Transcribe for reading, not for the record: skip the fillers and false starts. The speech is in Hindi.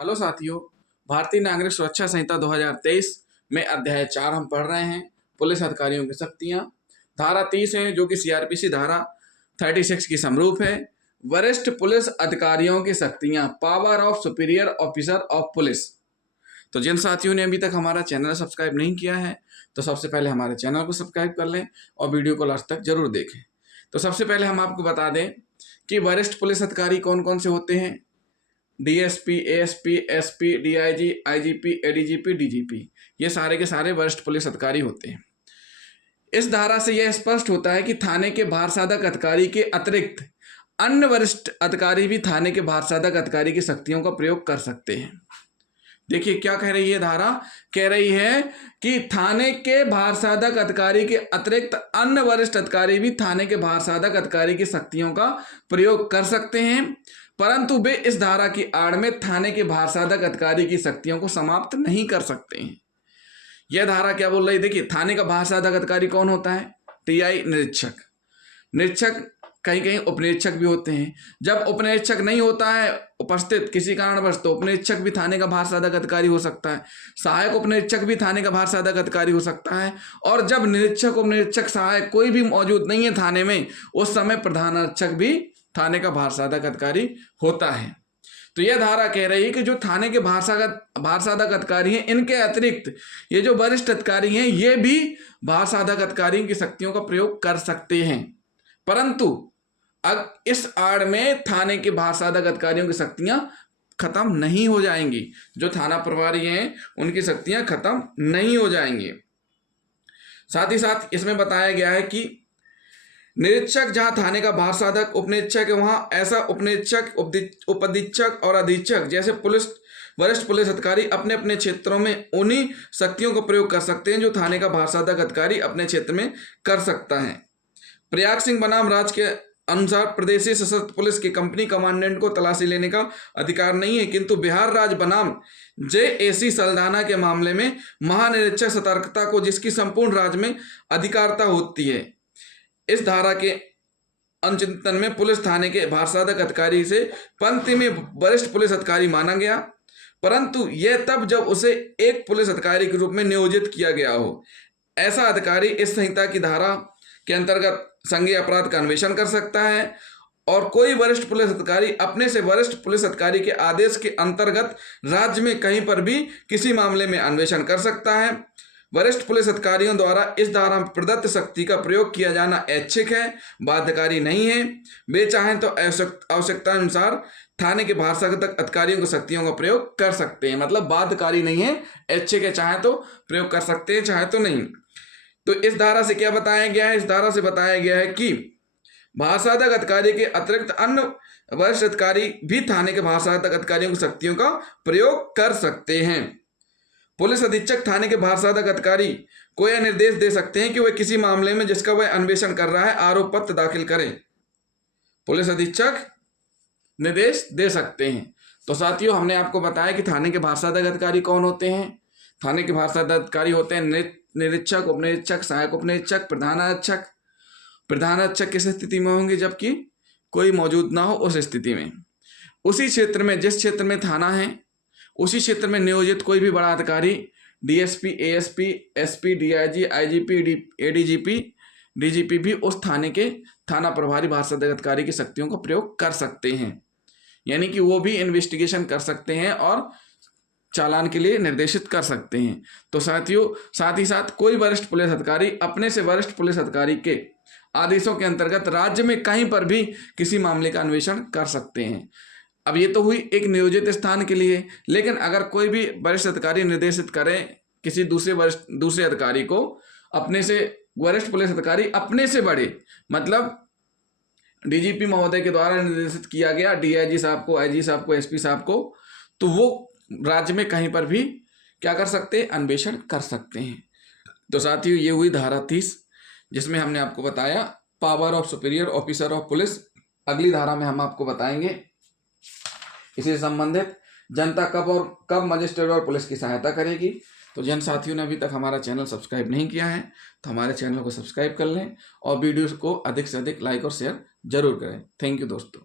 हेलो साथियों, भारतीय नागरिक सुरक्षा संहिता 2023 में अध्याय 4 हम पढ़ रहे हैं। पुलिस अधिकारियों की शक्तियां। धारा 30 है जो कि सीआरपीसी धारा 36 की समरूप है। वरिष्ठ पुलिस अधिकारियों की शक्तियां, power of superior officer of police. तो जिन साथियों ने अभी तक हमारा चैनल सब्सक्राइब नहीं किया है तो सबसे पहले हमारे चैनल को सब्सक्राइब कर लें और वीडियो को लास्ट तक जरूर देखें। तो सबसे पहले हम आपको बता दें कि वरिष्ठ पुलिस अधिकारी कौन कौन से होते हैं। DSP, ASP, SP, DIG, IGP, ADGP, DGP, ये सारे के सारे वरिष्ठ पुलिस अधिकारी होते हैं। इस धारा से यह स्पष्ट होता है कि थाने के भारसाधक अधिकारी के अतिरिक्त अन्य वरिष्ठ अधिकारी भी थाने के भारसाधक अधिकारी की शक्तियों का प्रयोग कर सकते हैं। देखिए क्या कह रही है धारा, कह रही है कि थाने के भारसाधक अधिकारी के अतिरिक्त अन्य वरिष्ठ अधिकारी भी थाने के भारसाधक अधिकारी की शक्तियों का प्रयोग कर सकते हैं, परंतु वे इस धारा की आड़ में थाने के भारसाधक अधिकारी की शक्तियों को समाप्त नहीं कर सकते हैं। यह धारा क्या बोल रही है, देखिए थाने का भारसाधक अधिकारी कौन होता है, टीआई निरीक्षक। निरीक्षक कहीं कहीं उपनिरीक्षक भी होते हैं। जब उपनिरीक्षक नहीं होता है उपस्थित किसी कारणवश तो उपनिरीक्षक भी थाने का भारसाधक अधिकारी हो सकता है, सहायक उपनिरीक्षक भी थाने का भारसाधक अधिकारी हो सकता है, और जब निरीक्षक, उपनिरीक्षक, सहायक कोई भी मौजूद नहीं है थाने में, उस समय प्रधानारक्षक भी थाने का भारसाधक अधिकारी होता है। तो यह धारा कह रही है कि जो थाने के भारसाधक अधिकारी हैं, इनके अतिरिक्त ये जो वरिष्ठ अधिकारी हैं, ये भी भारसाधक अधिकारी की शक्तियों का प्रयोग कर सकते हैं, परंतु अब इस आड़ में थाने के भारसाधक अधिकारियों की शक्तियां खत्म नहीं हो जाएंगी। जो थाना प्रभारी हैं उनकी शक्तियां खत्म नहीं हो जाएंगी। साथ ही साथ इसमें बताया गया है कि निरीक्षक जहां थाने का भारसाधक उपनिरीक्षक है, वहां ऐसा उपनिरीक्षक, उपाधीक्षक और अधीक्षक जैसे वरिष्ठ पुलिस अधिकारी अपने अपने क्षेत्रों में उन्हीं शक्तियों का प्रयोग कर सकते हैं जो थाने का भारसाधक अधिकारी अपने क्षेत्र में कर सकता है। प्रयाग सिंह बनाम राज के अनुसार प्रदेशी सशस्त्र पुलिस की कंपनी कमांडेंट को तलाशी लेने का अधिकार नहीं है, किंतु बिहार राज्य बनाम जेएसी सल्ढाना के मामले में महानिरीक्षक सतर्कता को, जिसकी संपूर्ण राज्य में अधिकारता होती है। इस धारा के अनुचिंतन में पुलिस थाने के भारसाधक अधिकारी से पंक्ति में वरिष्ठ पुलिस अधिकारी माना गया, परंतु यह तब जब उसे एक पुलिस अधिकारी के रूप में नियोजित किया गया हो। ऐसा अधिकारी इस संहिता की धारा के अंतर्गत संज्ञेय अपराध का अन्वेषण कर सकता है, और कोई वरिष्ठ पुलिस अधिकारी अपने से वरिष्ठ पुलिस अधिकारी के आदेश के अंतर्गत राज्य में कहीं पर भी किसी मामले में अन्वेषण कर सकता है। वरिष्ठ पुलिस अधिकारियों द्वारा इस धारा में प्रदत्त शक्ति का प्रयोग किया जाना ऐच्छिक है, बाध्यकारी नहीं है। वे चाहें तो आवश्यकता अनुसार थाने के भारसाधक अधिकारियों की शक्तियों का प्रयोग कर सकते हैं, मतलब बाध्यकारी नहीं है, ऐच्छिक है, चाहे तो प्रयोग कर सकते हैं, चाहे तो नहीं। तो इस धारा से क्या बताया गया है, इस धारा से बताया गया है कि भारसाधक अधिकारी के अतिरिक्त अन्य वरिष्ठ अधिकारी भी थाने के भारसाधक अधिकारियों की शक्तियों का प्रयोग कर सकते हैं। पुलिस अधीक्षक थाने के भारसाधक अधिकारी को यह निर्देश दे सकते हैं कि वह किसी मामले में जिसका वह अन्वेषण कर रहा है आरोप पत्र दाखिल करें। पुलिस अधीक्षक निर्देश दे सकते हैं। तो साथियों, हमने आपको बताया कि थाने के भारसाधक अधिकारी कौन होते हैं। थाने के भारसाधक अधिकारी होते हैं निरीक्षक, उपनिरीक्षक, सहायक उपनिरीक्षक, प्रधानारक्षक। प्रधानारक्षक किस स्थिति में होंगे, जबकि कोई मौजूद ना हो उस स्थिति में। उसी क्षेत्र में, जिस क्षेत्र में थाना है, उसी क्षेत्र में नियोजित कोई भी बड़ा अधिकारी, DSP, ASP, SP, DIG, IGP, ADGP, DGP भी उस थाने के थाना प्रभारी भारसाधक अधिकारी की शक्तियों का प्रयोग कर सकते हैं, यानी कि वो भी इन्वेस्टिगेशन कर सकते हैं और चालान के लिए निर्देशित कर सकते हैं। तो साथियों, साथ ही साथ कोई वरिष्ठ पुलिस अधिकारी अपने से वरिष्ठ पुलिस अधिकारी के आदेशों के अंतर्गत राज्य में कहीं पर भी किसी मामले का अन्वेषण कर सकते हैं। अब ये तो हुई एक नियोजित स्थान के लिए, लेकिन अगर कोई भी वरिष्ठ अधिकारी निर्देशित करें किसी दूसरे अधिकारी को, अपने से वरिष्ठ पुलिस अधिकारी अपने से बड़े, मतलब डीजीपी महोदय के द्वारा निर्देशित किया गया डीआईजी साहब को, आईजी साहब को, एसपी साहब को, तो वो राज्य में कहीं पर भी क्या कर सकते हैं, अन्वेषण कर सकते हैं। तो साथियों, ये हुई धारा 30, जिसमें हमने आपको बताया power of superior officer of police. अगली धारा में हम आपको बताएंगे इसी से संबंधित जनता कब मजिस्ट्रेट और पुलिस की सहायता करेगी। तो जिन साथियों ने अभी तक हमारा चैनल सब्सक्राइब नहीं किया है तो हमारे चैनल को सब्सक्राइब कर लें और वीडियोस को अधिक से अधिक लाइक और शेयर जरूर करें। थैंक यू दोस्तों।